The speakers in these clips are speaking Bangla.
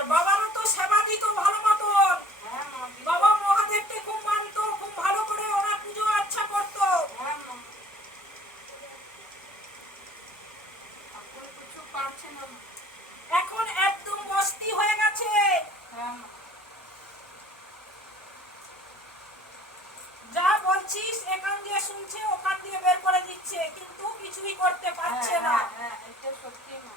আর বাবারও তো সেবা দিত ভালো মতন। হ্যাঁ মা, বাবা মহাদেবকে খুব মানতো, খুব ভালো করে ওনার পুজো আচ্ছা করতো। হ্যাঁ মা, এখন কিছু পারছে না মা। এখন একদম মস্তি হয়ে গেছে। হ্যাঁ মা, যা বলছিস এখান দিয়ে শুনছে, ওখান দিয়ে বের করে দিচ্ছে, কিন্তু কিছুই করতে পারছে হ্যাঁ না। হ্যাঁ হ্যাঁ, এটা সত্যি মা।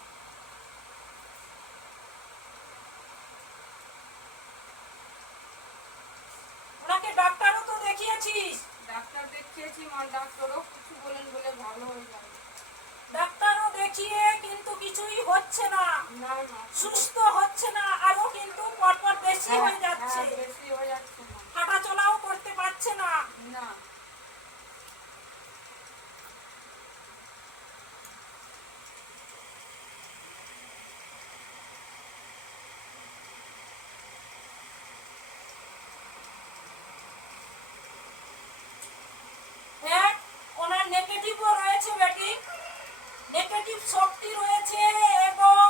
ওনাকে ডাক্তারও তো দেখিয়েছিস? ডাক্তার দেখিয়েছি মা, ডাক্তারও কিছু বলেন বলে ভালো হয়ে যাবে। ডাক্তারও দেখিয়ে কিন্তু কিছুই হচ্ছে না, না মা, সুস্থ হচ্ছে না, আরো কিন্তু পরপর বেশি হ্যাঁ হয়ে যাচ্ছে। হ্যাঁ, বেশি হয়ে যাচ্ছে মা। হাঁটা চলাও করতে পারছে না। না, এক, ওনার নেগেটিভও রয়েছে বেটি, নেগেটিভ শক্তি রয়েছে এবং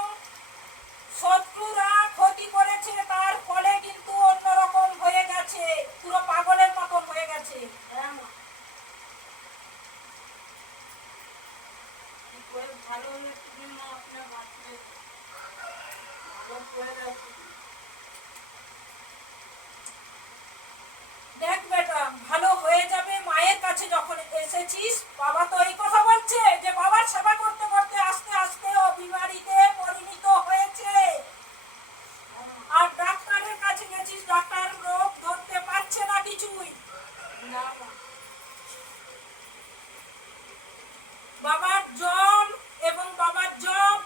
শত্রুরা ক্ষতি করেছে, তার ফলে কিন্তু অন্যরকম হয়ে গেছে, পুরো পাগলের মতন হয়ে গেছে। হ্যাঁ মা, কি করে ভালো হলে তুমি মা আপনার বাচ্চাকে ভালো করে রাখি। দেখ বেটা, ভালো হয়ে যাবে। মায়ের কাছে যখন এসেছিস, বাবা তো এই কথা বলছে যে বাবার সেবা করতে করতে আস্তে আস্তে ও বিমারিতে পরিণত হয়েছে। আর ডাক্তারের কাছে গেছিস, ডাক্তার রোগ ধরতে পারছে না কিছুই। না মা, বাবার জল এবং বাবার জপ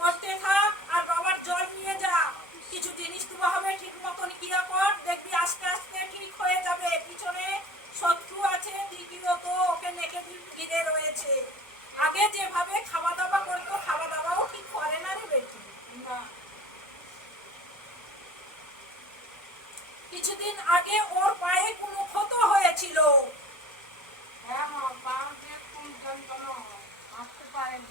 করতে থাক, আর বাবার জল নিয়ে যা, কিছু জিনিস দেওয়া হবে, ঠিক মতন ক্রিয়া কর, দেখবি আস্তে আস্তে ঠিক হয়ে যাবে। পিছনে শত্রু আছে, দ্বিতীয়ত ওকে নেগেটিভ ঘিরে রয়েছে। আগে যেভাবে খাওয়া দাওয়া করতো, খাওয়া দাওয়াও ঠিক করে না রে বেটি। না, কিছুদিন আগে ওর পায়ে কোনো ক্ষত হয়েছিল। হ্যাঁ মা, পা দিয়ে খুব যন্ত্রণা হয়, হাঁটতে পারেনি।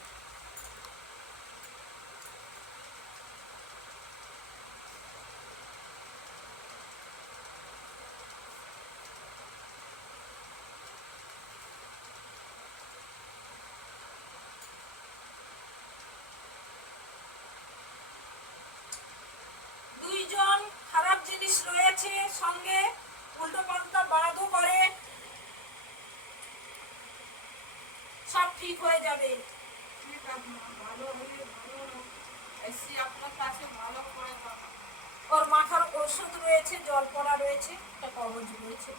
দুইজন খারাপ জিনিস রয়েছে সঙ্গে, উল্টো পাল্টা বাদও করে, সব ঠিক হয়ে যাবে। ঠিক আছে মা, ভালো হলে ভালো হোক। এসি আপনার কাছে ভালো করে দাও। ওর মাথার ওষুধ রয়েছে, জল পড়া রয়েছে, একটা কবজ রয়েছে।